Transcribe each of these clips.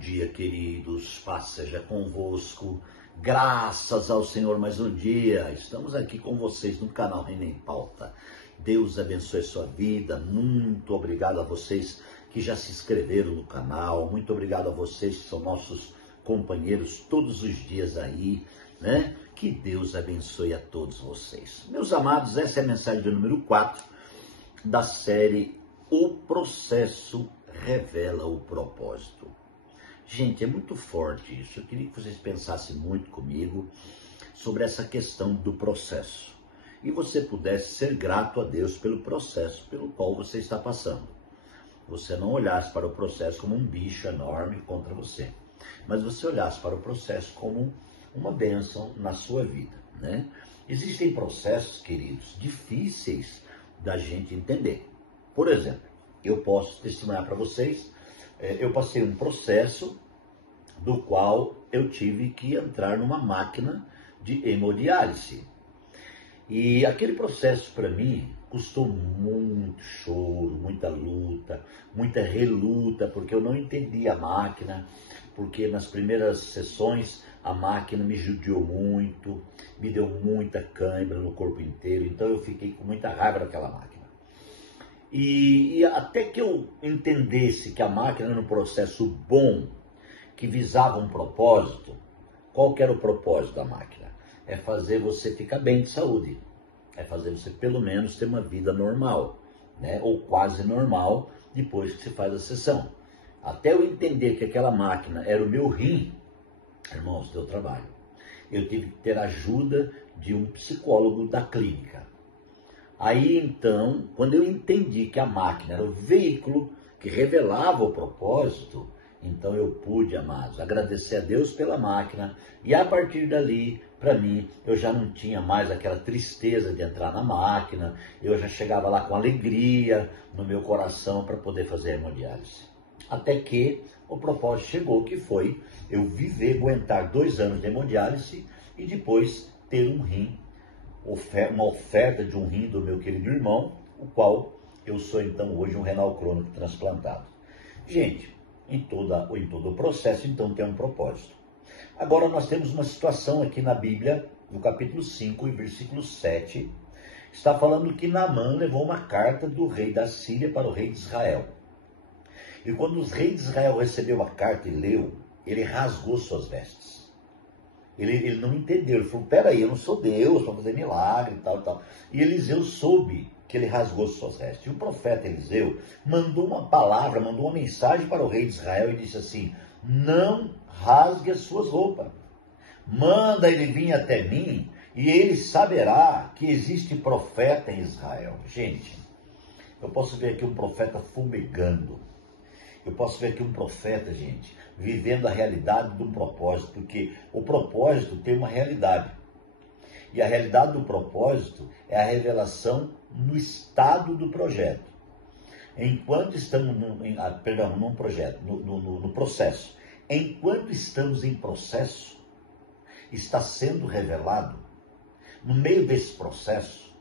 dia, queridos, paz seja convosco, graças ao Senhor mais um dia, estamos aqui com vocês no canal Reino em Pauta. Deus abençoe a sua vida, muito obrigado a vocês que já se inscreveram no canal, muito obrigado a vocês que são nossos companheiros todos os dias aí, né? Que Deus abençoe a todos vocês. Meus amados, essa é a mensagem de número 4 da série O Processo Revela o Propósito. Gente, é muito forte isso. Eu queria que vocês pensassem muito comigo sobre essa questão do processo. E você pudesse ser grato a Deus pelo processo pelo qual você está passando. Você não olhasse para o processo como um bicho enorme contra você, mas você olhasse para o processo como uma bênção na sua vida, né? Existem processos, queridos, difíceis da gente entender. Por exemplo, eu posso testemunhar para vocês, eu passei um processo do qual eu tive que entrar numa máquina de hemodiálise. E aquele processo para mim custou muito choro, muita luta, muita reluta, porque eu não entendia a máquina, porque nas primeiras sessões a máquina me judiou muito, me deu muita cãibra no corpo inteiro, então eu fiquei com muita raiva daquela máquina. E até que eu entendesse que a máquina era um processo bom, que visava um propósito, qual que era o propósito da máquina? É fazer você ficar bem de saúde, é fazer você pelo menos ter uma vida normal, né? Ou quase normal depois que se faz a sessão. Até eu entender que aquela máquina era o meu rim, irmãos, deu trabalho. Eu tive que ter ajuda de um psicólogo da clínica. Aí então, quando eu entendi que a máquina era o veículo que revelava o propósito, então eu pude, amados, agradecer a Deus pela máquina, e a partir dali, para mim, eu já não tinha mais aquela tristeza de entrar na máquina, eu já chegava lá com alegria no meu coração para poder fazer a hemodiálise. Até que o propósito chegou, que foi eu viver, aguentar 2 anos de hemodiálise e depois ter um rim, uma oferta de um rim do meu querido irmão, o qual eu sou então hoje um renal crônico transplantado. Gente, em todo o processo então tem um propósito. Agora nós temos uma situação aqui na Bíblia, no capítulo 5 e versículo 7, está falando que Naamã levou uma carta do rei da Síria para o rei de Israel. E quando os reis de Israel recebeu a carta e leu, ele rasgou suas vestes. Ele não entendeu, ele falou, peraí, eu não sou Deus para fazer milagre e tal e tal. E Eliseu soube que ele rasgou suas vestes. E o profeta Eliseu mandou uma palavra, mandou uma mensagem para o rei de Israel e disse assim, não rasgue as suas roupas. Manda ele vir até mim e ele saberá que existe profeta em Israel. Gente, eu posso ver aqui um profeta fumegando. Eu posso ver aqui um profeta, gente, vivendo a realidade de um propósito, porque o propósito tem uma realidade. E a realidade do propósito é a revelação no estado do projeto. Enquanto estamos no processo. Enquanto estamos em processo, está sendo revelado, no meio desse processo,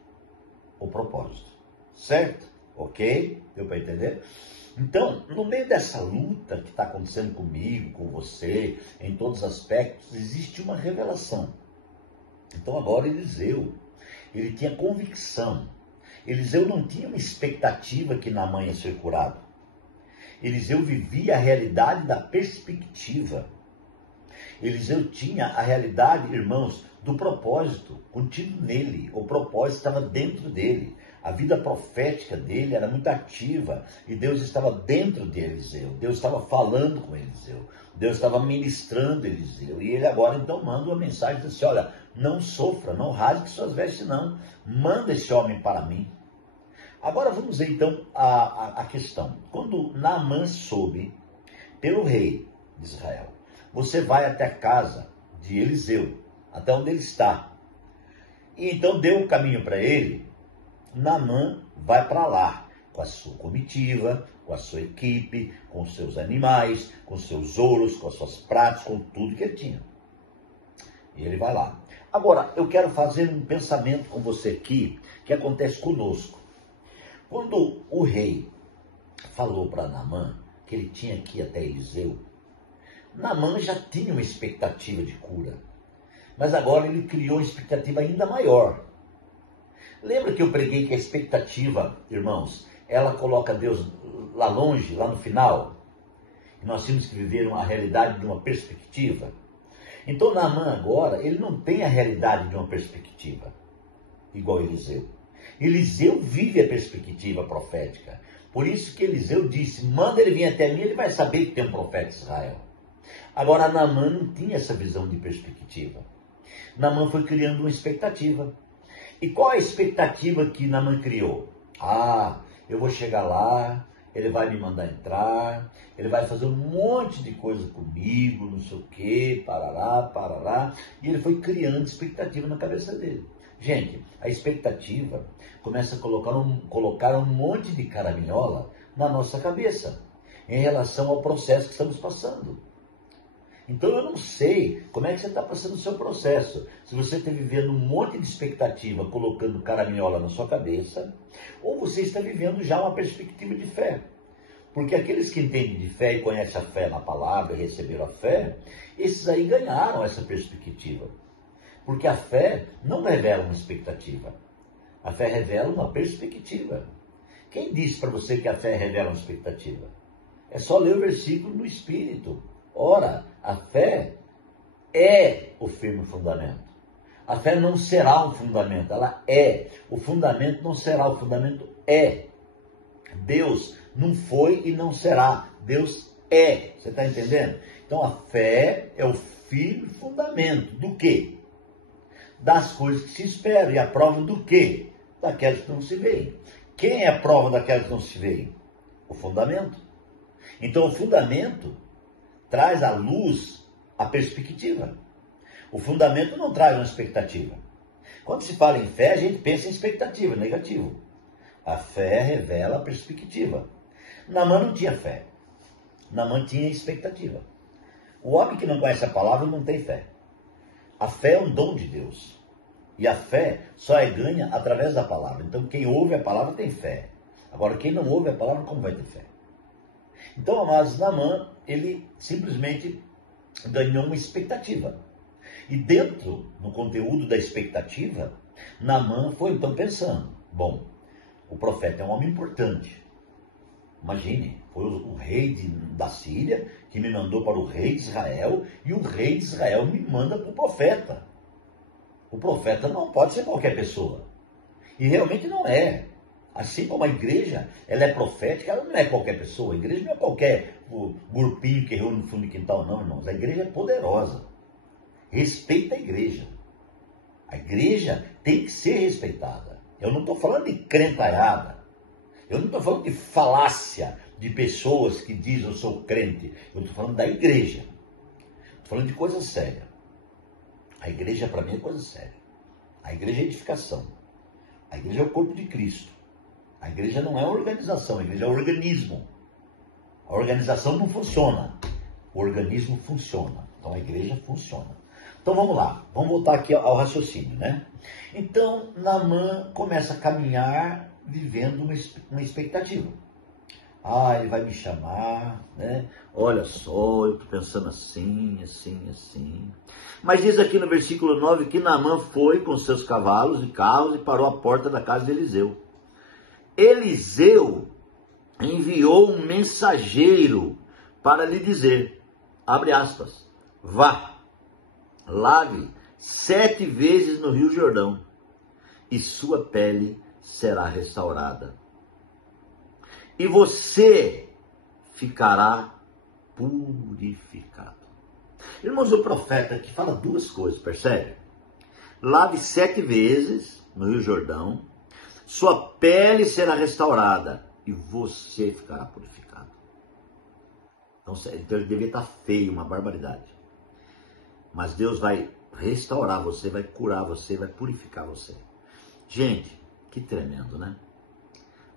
o propósito. Certo? Ok? Deu para entender? Então, no meio dessa luta que está acontecendo comigo, com você, em todos os aspectos, existe uma revelação. Então agora Eliseu, ele tinha convicção. Eliseu não tinha uma expectativa que Naamã ia ser curado. Eliseu vivia a realidade da perspectiva. Eliseu tinha a realidade, irmãos, do propósito contido nele. O propósito estava dentro dele. A vida profética dele era muito ativa e Deus estava dentro de Eliseu. Deus estava falando com Eliseu. Deus estava ministrando Eliseu. E ele agora então manda uma mensagem, diz assim, olha, não sofra, não rasgue suas vestes não. Manda esse homem para mim. Agora vamos ver então a questão. Quando Naamã soube pelo rei de Israel, você vai até a casa de Eliseu, até onde ele está. E então deu o caminho para ele. Naamã vai para lá, com a sua comitiva, com a sua equipe, com os seus animais, com os seus ouros, com as suas pratas, com tudo que ele tinha. E ele vai lá. Agora, eu quero fazer um pensamento com você aqui, que acontece conosco. Quando o rei falou para Naamã que ele tinha que ir até Eliseu, Naamã já tinha uma expectativa de cura, mas agora ele criou uma expectativa ainda maior. Lembra que eu preguei que a expectativa, irmãos, ela coloca Deus lá longe, lá no final? E nós temos que viver uma realidade de uma perspectiva. Então Naamã agora, ele não tem a realidade de uma perspectiva, igual Eliseu. Eliseu vive a perspectiva profética. Por isso que Eliseu disse, manda ele vir até mim, ele vai saber que tem um profeta de Israel. Agora Naamã não tinha essa visão de perspectiva. Naamã foi criando uma expectativa. E qual a expectativa que Naamã criou? Ah, eu vou chegar lá, ele vai me mandar entrar, ele vai fazer um monte de coisa comigo, não sei o quê, parará, parará. E ele foi criando expectativa na cabeça dele. Gente, a expectativa começa a colocar um monte de caraminhola na nossa cabeça, em relação ao processo que estamos passando. Então eu não sei como é que você está passando o seu processo. Se você está vivendo um monte de expectativa, colocando caraminhola na sua cabeça, ou você está vivendo já uma perspectiva de fé. Porque aqueles que entendem de fé e conhecem a fé na palavra e receberam a fé, esses aí ganharam essa perspectiva. Porque a fé não revela uma expectativa. A fé revela uma perspectiva. Quem disse para você que a fé revela uma expectativa? É só ler o versículo no Espírito. Ora, a fé é o firme fundamento. A fé não será um fundamento, ela é. O fundamento não será, o fundamento é. Deus não foi e não será. Deus é. Você está entendendo? Então a fé é o firme fundamento. Do quê? Das coisas que se esperam. E a prova do quê? Daquelas que não se veem. Quem é a prova daquelas que não se veem? O fundamento. Então o fundamento traz à luz a perspectiva. O fundamento não traz uma expectativa. Quando se fala em fé, a gente pensa em expectativa, negativo. A fé revela a perspectiva. Naamã não tinha fé. Naamã tinha expectativa. O homem que não conhece a palavra não tem fé. A fé é um dom de Deus. E a fé só é ganha através da palavra. Então quem ouve a palavra tem fé. Agora quem não ouve a palavra, como vai ter fé? Então, amados, Naamã, ele simplesmente ganhou uma expectativa. E dentro do conteúdo da expectativa, Naamã foi então pensando, bom, o profeta é um homem importante. Imagine, foi o rei da Síria que me mandou para o rei de Israel, e o rei de Israel me manda para o profeta. O profeta não pode ser qualquer pessoa. E realmente não é. Assim como a igreja, ela é profética, ela não é qualquer pessoa. A igreja não é qualquer grupinho que reúne no fundo do quintal, não, irmãos. A igreja é poderosa. Respeita a igreja. A igreja tem que ser respeitada. Eu não estou falando de crentalhada. Eu não estou falando de falácia de pessoas que dizem eu sou crente. Eu estou falando da igreja. Estou falando de coisa séria. A igreja para mim é coisa séria. A igreja é edificação. A igreja é o corpo de Cristo. A igreja não é uma organização, a igreja é um organismo. A organização não funciona. O organismo funciona. Então a igreja funciona. Então vamos lá, vamos voltar aqui ao raciocínio, né? Então Naamã começa a caminhar vivendo uma expectativa. Ah, ele vai me chamar, né? Olha só, eu estou pensando assim, assim, assim. Mas diz aqui no versículo 9 que Naamã foi com seus cavalos e carros e parou à porta da casa de Eliseu. Eliseu enviou um mensageiro para lhe dizer, abre aspas, vá, lave 7 vezes no Rio Jordão e sua pele será restaurada. E você ficará purificado. Irmãos, o profeta aqui fala duas coisas, percebe? Lave 7 vezes no Rio Jordão, sua pele será restaurada e você ficará purificado. Então ele devia estar feio, uma barbaridade. Mas Deus vai restaurar você, vai curar você, vai purificar você. Gente, que tremendo, né?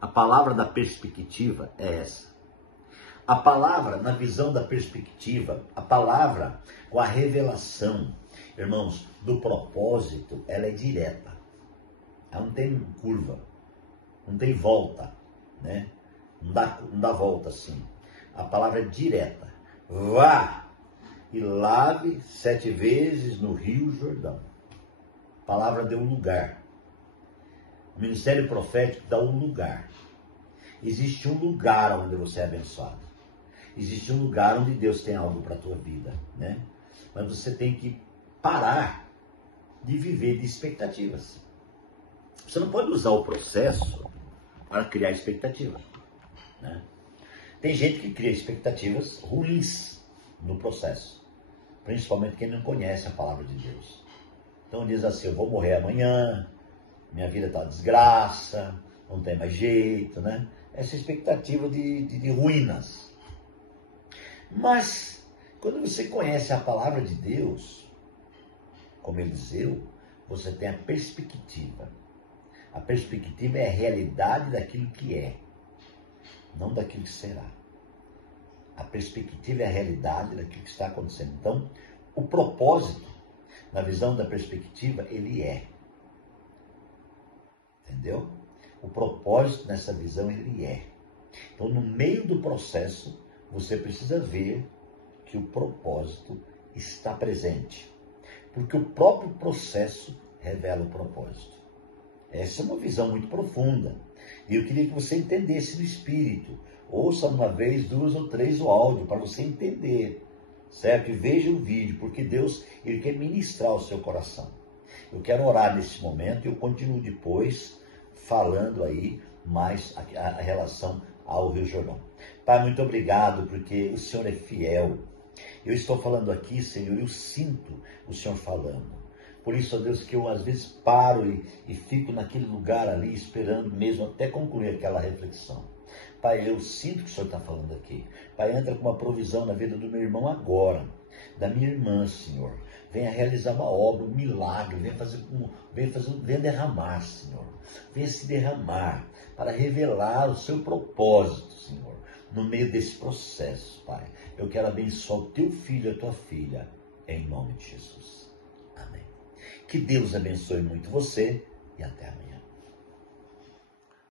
A palavra da perspectiva é essa. A palavra na visão da perspectiva, a palavra com a revelação, irmãos, do propósito, ela é direta. Ela não tem curva, não tem volta, né? Não dá volta assim. A palavra é direta. Vá, e lave 7 vezes no Rio Jordão. A palavra deu um lugar. O ministério profético dá um lugar. Existe um lugar onde você é abençoado. Existe um lugar onde Deus tem algo para a tua vida, né? Mas você tem que parar de viver de expectativas. Você não pode usar o processo para criar expectativas, né? Tem gente que cria expectativas ruins no processo, principalmente quem não conhece a palavra de Deus. Então diz assim, eu vou morrer amanhã, minha vida está desgraça, não tem mais jeito, né? Essa expectativa de ruínas. Mas, quando você conhece a palavra de Deus, como Eliseu, você tem a perspectiva. A perspectiva é a realidade daquilo que é, não daquilo que será. A perspectiva é a realidade daquilo que está acontecendo. Então, o propósito, na visão da perspectiva, ele é. Entendeu? O propósito nessa visão, ele é. Então, no meio do processo, você precisa ver que o propósito está presente. Porque o próprio processo revela o propósito. Essa é uma visão muito profunda. E eu queria que você entendesse no espírito. Ouça uma vez, 2 ou 3 o áudio, para você entender. Certo? E veja o vídeo, porque Deus, Ele quer ministrar o seu coração. Eu quero orar nesse momento e eu continuo depois falando aí mais a relação ao Rio Jordão. Pai, muito obrigado, porque o Senhor é fiel. Eu estou falando aqui, Senhor, eu sinto o Senhor falando. Por isso, ó Deus, que eu às vezes paro e fico naquele lugar ali, esperando mesmo até concluir aquela reflexão. Pai, eu sinto que o Senhor está falando aqui. Pai, entra com uma provisão na vida do meu irmão agora, da minha irmã, Senhor. Venha realizar uma obra, um milagre, venha derramar, Senhor. Venha se derramar para revelar o seu propósito, Senhor, no meio desse processo, Pai. Eu quero abençoar o teu filho e a tua filha, em nome de Jesus. Amém. Que Deus abençoe muito você e até amanhã.